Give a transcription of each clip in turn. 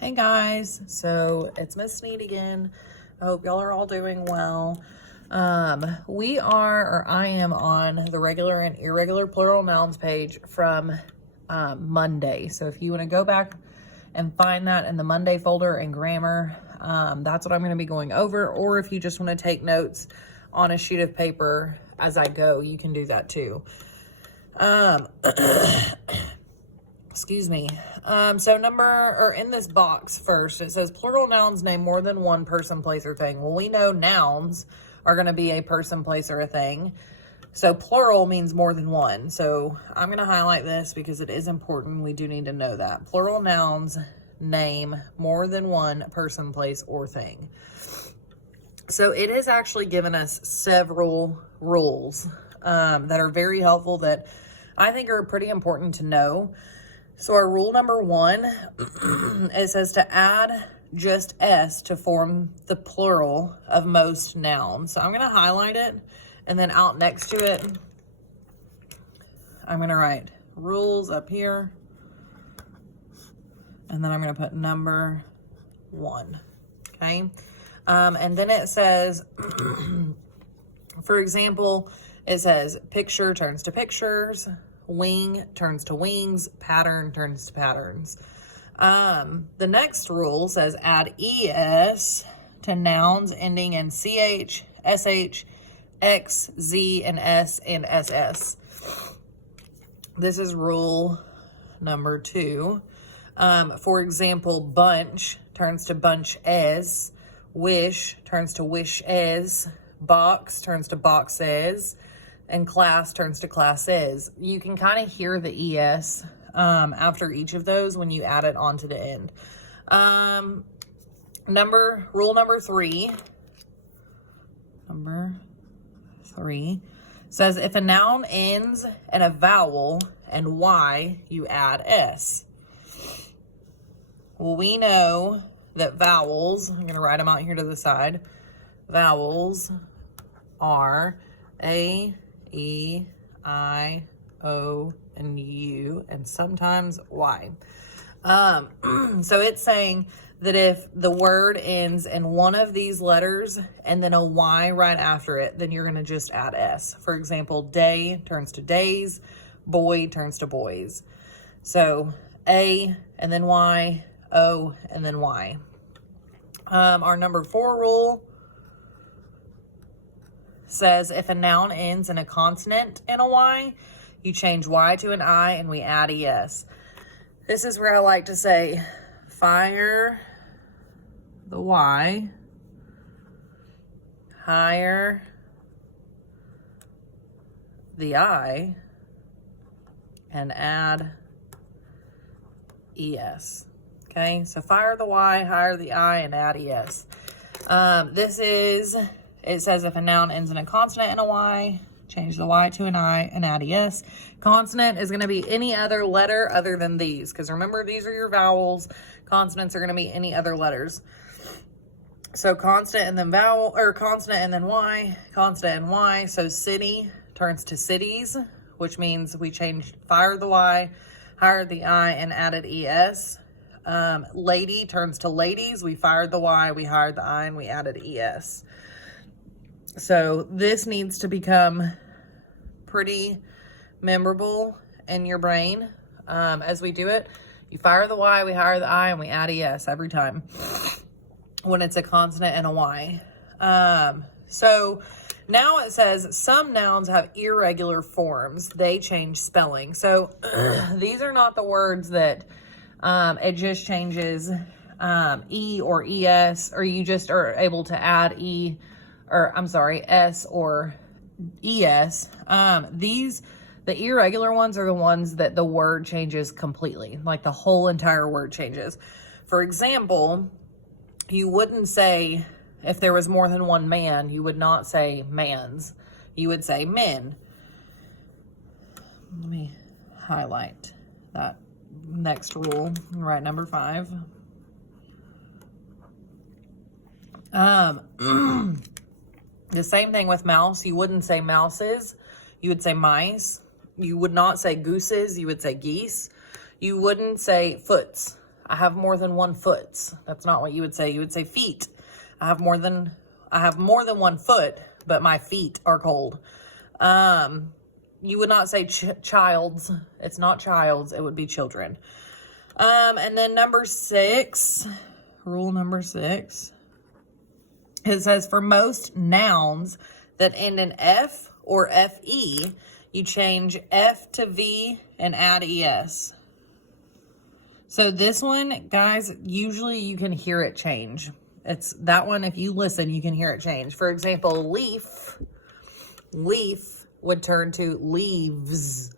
Hey guys, so it's Miss Sneed again. I hope y'all are all doing well. I am on the regular and irregular plural nouns page from Monday. So if you want to go back and find that in the Monday folder in grammar, that's what I'm going to be going over. Or if you just want to take notes on a sheet of paper as I go, you can do that too. Excuse me. So in this box first, it says plural nouns name more than one person, place, or thing. Well, we know nouns are going to be a person, place, or a thing. So plural means more than one. So I'm going to highlight this because it is important. We do need to know that. Plural nouns name more than one person, place, or thing. So it has actually given us several rules that are very helpful that I think are pretty important to know. So our rule number one, it says to add just S to form the plural of most nouns. So I'm going to highlight it, and then out next to it, I'm going to write rules up here, and then I'm going to put number one, okay? And then it says, for example, it says picture turns to pictures, wing turns to wings, pattern turns to patterns. The next rule says add ES to nouns ending in CH, SH, X, Z, and S, and SS. This is rule number two. For example, bunch turns to bunch as, wish turns to wish as, box turns to box as, and class turns to classes. You can kind of hear the ES after each of those when you add it onto the end. Rule number three says if a noun ends in a vowel and Y, you add S. Well, we know that vowels, I'm going to write them out here to the side, vowels are A, E, I, O, and U, and sometimes Y. So it's saying that if the word ends in one of these letters and then a Y right after it, then you're going to just add S. For example, day turns to days, boy turns to boys. So A and then Y, O and then Y. Our number 4 rule says if a noun ends in a consonant and a Y, you change Y to an I and we add ES. This is where I like to say fire the Y, higher the I, and add ES. Okay, so fire the Y, higher the I, and add ES. It says if a noun ends in a consonant and a Y, change the Y to an I and add ES. Consonant is going to be any other letter other than these, because remember, these are your vowels. Consonants are going to be any other letters. So consonant and then vowel, or consonant and then Y, consonant and Y. So city turns to cities, which means we changed fire the Y, higher the I, and added ES. Lady turns to ladies. We fired the Y, we hired the I, and we added ES. So this needs to become pretty memorable in your brain as we do it. You fire the Y, we hire the I, and we add ES every time when it's a consonant and a Y. So now it says some nouns have irregular forms. They change spelling. So these are not the words that it just changes E or ES, or you just are able to add S or ES. The irregular ones are the ones that the word changes completely, like the whole entire word changes. For example, you wouldn't say, if there was more than one man, you would not say mans. You would say men. Let me highlight that next rule, right, number 5. The same thing with mouse. You wouldn't say mouses. You would say mice. You would not say gooses. You would say geese. You wouldn't say foots. I have more than 1 foot. That's not what you would say. You would say feet. I have more than 1 foot, but my feet are cold. You would not say child's. It's not child's. It would be children. And then number 6, rule number 6, it says for most nouns that end in F or FE, you change F to V and add ES. So this one, guys, usually you can hear it change. It's that one, if you listen, you can hear it change. For example, leaf would turn to leaves.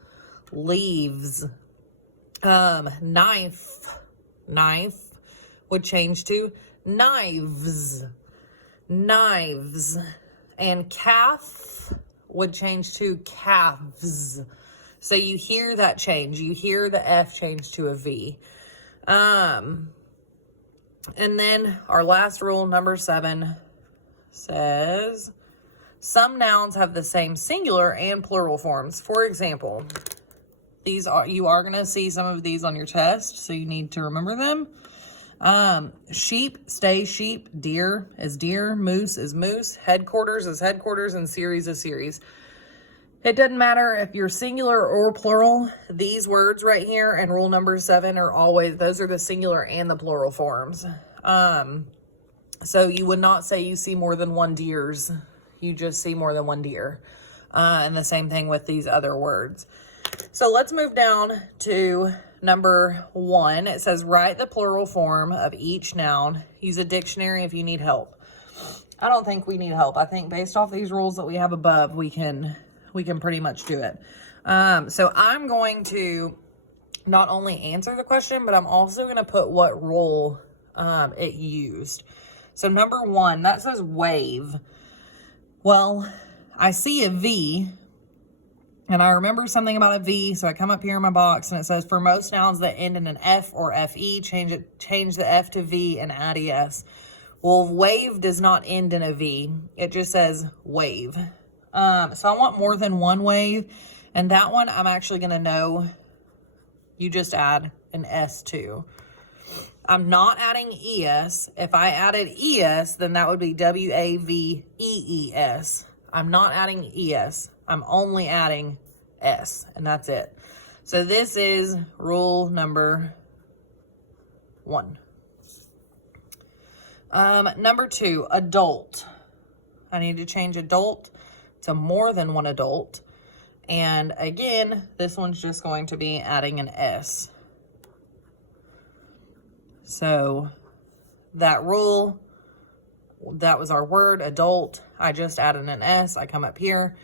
Knife would change to knives. And calf would change to calves. So you hear that change. You hear the F change to a V. And then our last rule, number 7, says some nouns have the same singular and plural forms. For example, you are going to see some of these on your test, so you need to remember them. Sheep stays sheep, deer is deer, moose is moose, headquarters is headquarters, and series is series. It doesn't matter if you're singular or plural. These words right here and rule number 7 are always, those are the singular and the plural forms. So you would not say you see more than 1 deers. You just see more than 1 deer. And the same thing with these other words. So let's move down to number 1. It says write the plural form of each noun. Use a dictionary if you need help. I don't think we need help. I think based off these rules that we have above, we can pretty much do it. So I'm going to not only answer the question, but I'm also going to put what rule it used. So number 1, that says wave. Well, I see a V, and I remember something about a V, so I come up here in my box, and it says for most nouns that end in an F or FE, change the F to V and add ES. Well, wave does not end in a V. It just says wave. So I want more than 1 wave, and that one I'm actually going to know you just add an S to. I'm not adding ES. If I added ES, then that would be WAVEES. I'm not adding ES. I'm only adding S, and that's it. So this is rule number 1. Number 2, adult. I need to change adult to more than 1 adult. And again, this one's just going to be adding an S. So that rule, that was our word, adult. I just added an S. I come up here.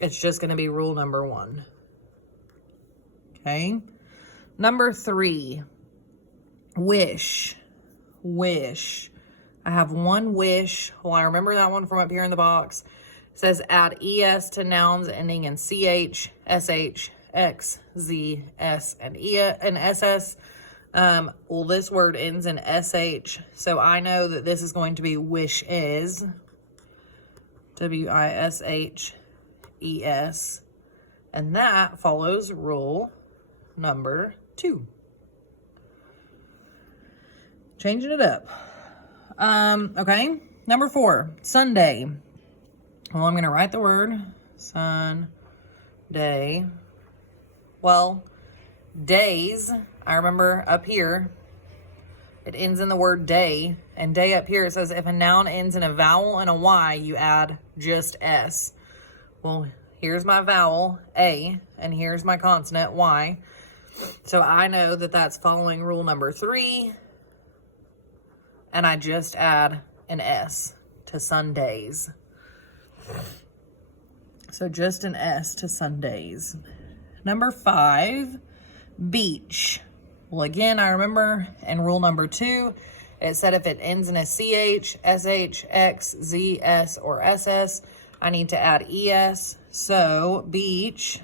It's just going to be rule number 1. Okay. Number 3, wish. I have 1 wish. Well, I remember that one from up here in the box. It says add ES to nouns ending in CH, SH, X, Z, S, and SS. Well, this word ends in SH, so I know that this is going to be wishes. WISHES. And that follows rule number 2. Changing it up. Okay. Number 4, Sunday. Well, I'm going to write the word Sunday. Well, days, I remember up here, it ends in the word day. And day up here, it says if a noun ends in a vowel and a Y, you add just S. Well, here's my vowel, A, and here's my consonant, Y. So I know that that's following rule number 3. And I just add an S to Sundays. So just an S to Sundays. Number 5, beach. Well, again, I remember in rule number 2, it said if it ends in a CH, SH, X, Z, S, or SS, I need to add ES. So beach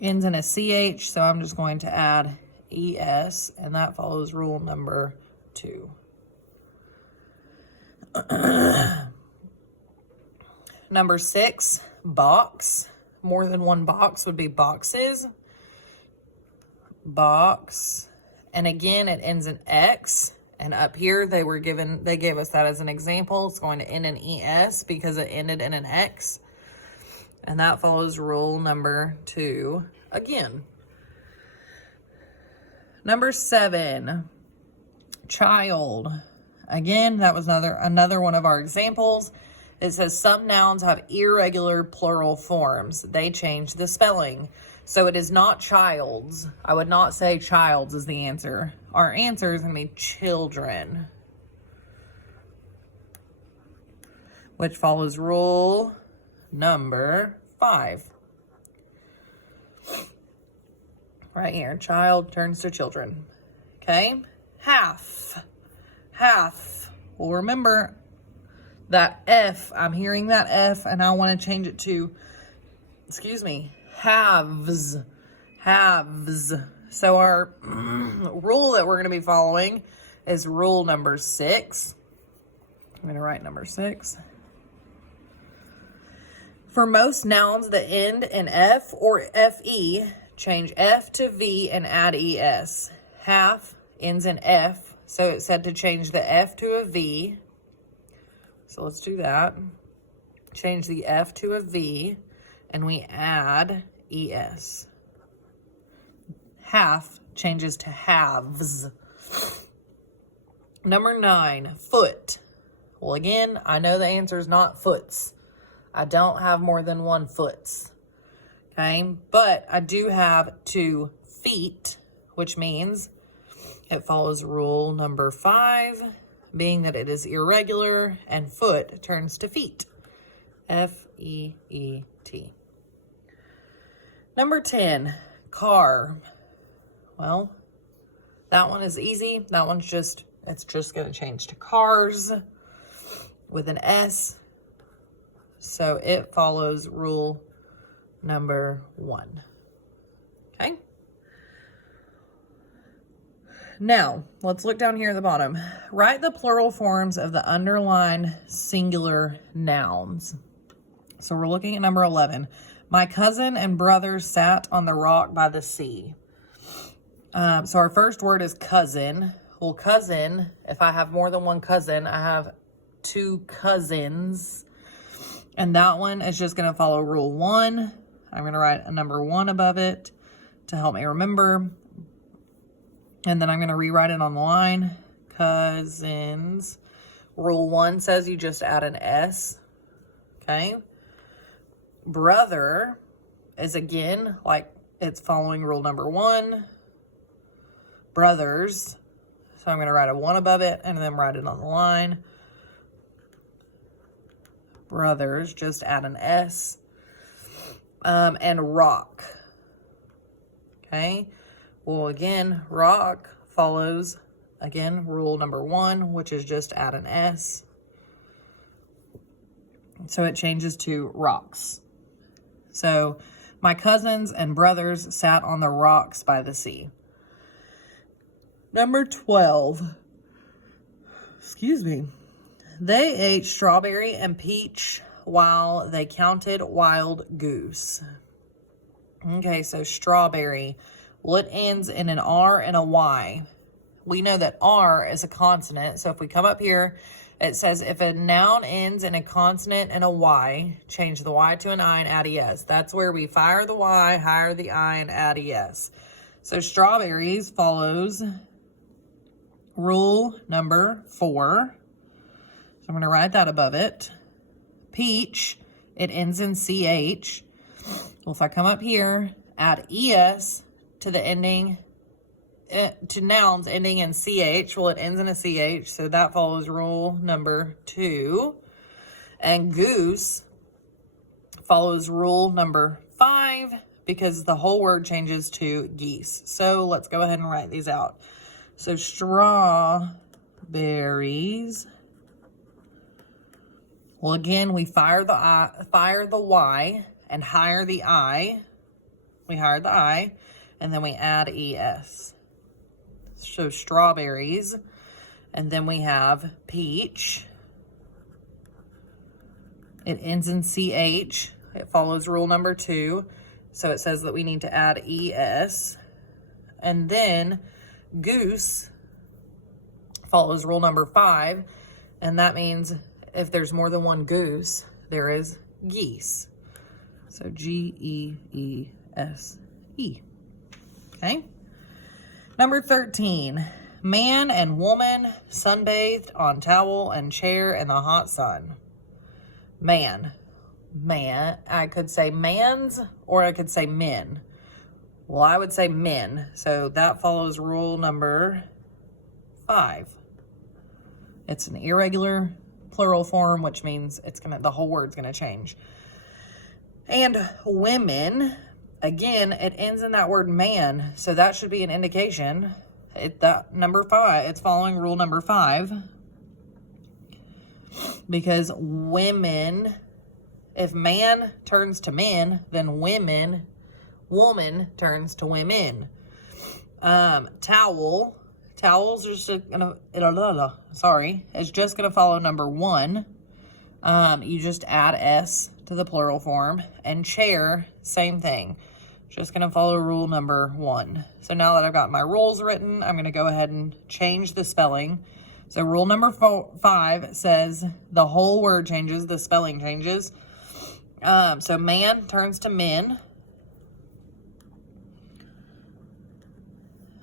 ends in a CH, so I'm just going to add ES, and that follows rule number 2. Number 6, box. More than 1 box would be boxes. box. And again, it ends in X. And up here, they gave us that as an example. It's going to end in ES because it ended in an X. And that follows rule number 2 again. Number 7, child. Again, that was another one of our examples. It says some nouns have irregular plural forms. They change the spelling. So it is not childs. I would not say childs is the answer. Our answer is going to be children, which follows rule number 5. Right here, child turns to children. Okay, half. Well, remember that F, I'm hearing that F, and I want to change it to, halves. So our rule that we're going to be following is rule number 6. I'm going to write number 6. For most nouns that end in F or FE, change F to V and add ES. Half ends in F, so it said to change the F to a V. So let's do that. Change the F to a V, and we add ES. Half changes to halves. Number 9, foot. Well, again, I know the answer is not foots. I don't have more than 1 foots. Okay, but I do have 2 feet, which means it follows rule number 5, being that it is irregular, and foot turns to feet. F-E-E-T. Number 10, car. Well, that one is easy. That one's it's just going to change to cars with an S. So it follows rule number 1. Okay. Now, let's look down here at the bottom. Write the plural forms of the underlined singular nouns. So we're looking at number 11. My cousin and brother sat on the rock by the sea. So our first word is cousin. Well, cousin, if I have more than 1 cousin, I have 2 cousins. And that one is just going to follow rule 1. I'm going to write a number 1 above it to help me remember. And then I'm going to rewrite it on the line. Cousins. Rule 1 says you just add an S. Okay. Brother is again, like it's following rule number 1. Brothers. So I'm going to write a 1 above it and then write it on the line. Brothers, just add an S. And rock. Okay. Well, again, rock follows, again, rule number 1, which is just add an S. So it changes to rocks. So my cousins and brothers sat on the rocks by the sea. Number 12. They ate strawberry and peach while they counted wild goose. Okay, so strawberry. Well, it ends in an R and a Y. We know that R is a consonant. So if we come up here, it says if a noun ends in a consonant and a Y, change the Y to an I and add ES. That's where we fire the Y, hire the I, and add ES. So strawberries follows rule number 4. So I'm going to write that above it. Peach, it ends in CH. Well, if I come up here, add ES to the ending, to nouns ending in CH. Well, it ends in a CH, so that follows rule number 2. And goose follows rule number 5 because the whole word changes to geese. So let's go ahead and write these out. So strawberries. Well, again, we fire the Y and hire the I. We hired the I, and then we add ES. So strawberries, and then we have peach. It ends in CH. It follows rule number 2. So it says that we need to add ES. And then goose follows rule number 5. And that means if there's more than one goose, there is geese. So Geese. Okay. Number 13. Man and woman sunbathed on towel and chair in the hot sun. Man. I could say mans or I could say men. Well, I would say men. So that follows rule number 5. It's an irregular plural form, which means the whole word's gonna change. And women, again, it ends in that word man, so that should be an indication. That number 5, it's following rule number 5. Because women, if man turns to men, then woman turns to women. Towel's just it's just gonna follow number 1. You just add S to the plural form. And chair, same thing. Just gonna follow rule number 1. So now that I've got my rules written, I'm gonna go ahead and change the spelling. So rule number 5 says the whole word changes, the spelling changes. So man turns to men.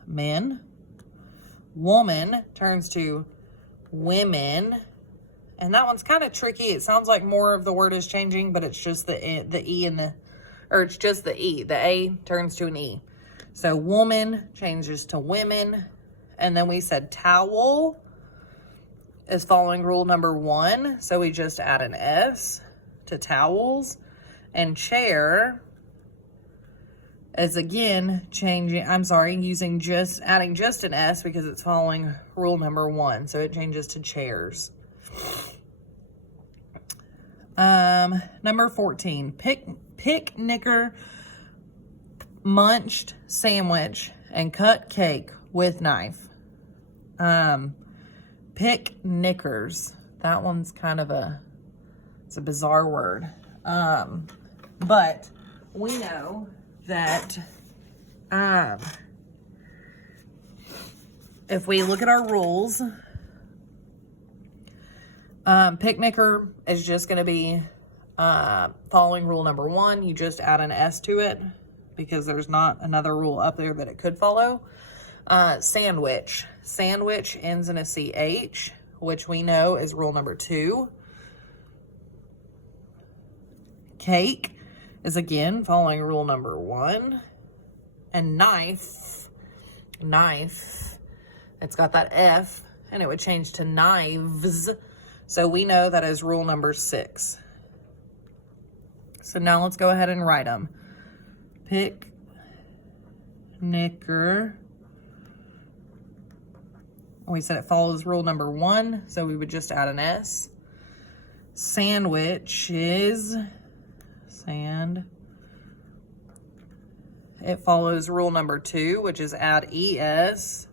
Men. Woman turns to women. And that one's kind of tricky. It sounds like more of the word is changing, but it's just the E and it's just the E. The A turns to an E. So woman changes to women. And then we said towel is following rule number 1. So we just add an S to towels. And chair is again adding just an S because it's following rule number 1. So it changes to chairs. Number 14, picnicker munched sandwich and cut cake with knife. Picnickers. That one's kind of it's a bizarre word. But we know that if we look at our rules, picnicker is just going to be following rule number 1. You just add an S to it because there's not another rule up there that it could follow. Sandwich. Sandwich ends in a CH, which we know is rule number 2. Cake is again following rule number 1. And knife, it's got that F and it would change to knives. So we know that is rule number 6. So now let's go ahead and write them. Picnicker. We said it follows rule number 1, so we would just add an S. Sandwich is it follows rule number 2, which is add ES.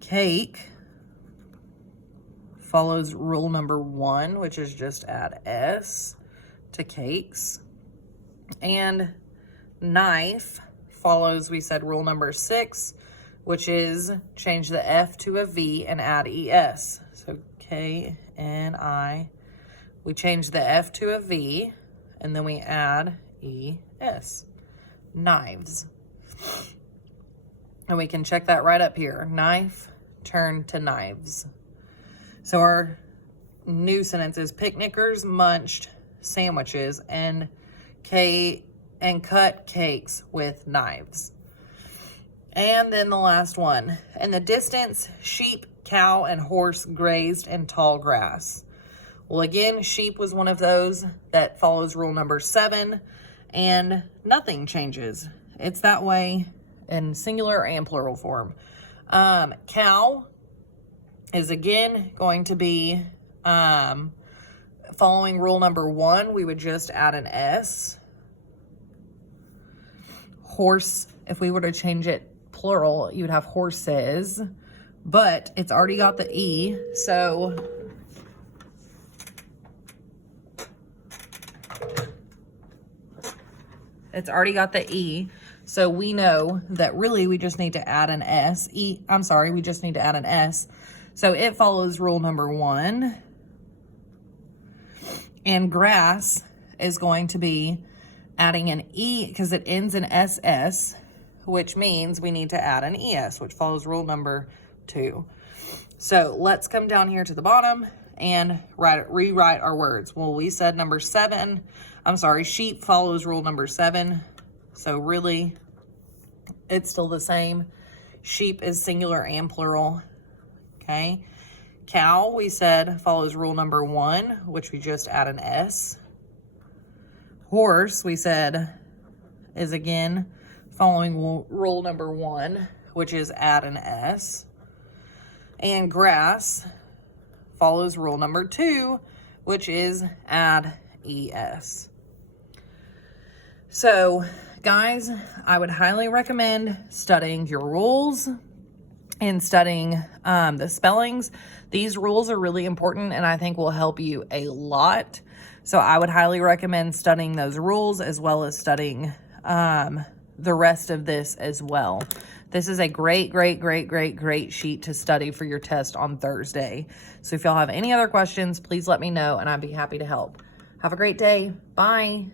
Cake follows rule number 1, which is just add S to cakes. And knife follows, we said, rule number 6, which is change the F to a V and add ES. So KNI, we change the F to a V and then we add ES. Knives. And we can check that right up here. Knife turned to knives. So our new sentence is picnickers munched sandwiches and cut cakes with knives. And then the last one. In the distance, sheep, cow, and horse grazed in tall grass. Well, again, sheep was one of those that follows rule number 7, and nothing changes. It's that way in singular and plural form. Cow is again going to be following rule number 1. We would just add an S. Horse, if we were to change it plural, you would have horses, but it's already got the E, so it's already got the E, So we know that really we just need to add an S. We just need to add an S. So it follows rule number 1. And grass is going to be adding an E because it ends in SS, which means we need to add an ES, which follows rule number 2. So let's come down here to the bottom and rewrite our words. Well, we said sheep follows rule number 7. So really, it's still the same. Sheep is singular and plural. Okay. Cow, we said, follows rule number 1, which we just add an S. Horse, we said, is again following rule number 1, which is add an S. And grass follows rule number 2, which is add ES. So, guys, I would highly recommend studying your rules and studying the spellings. These rules are really important and I think will help you a lot. So I would highly recommend studying those rules as well as studying the rest of this as well. This is a great sheet to study for your test on Thursday. So if y'all have any other questions, please let me know and I'd be happy to help. Have a great day. Bye.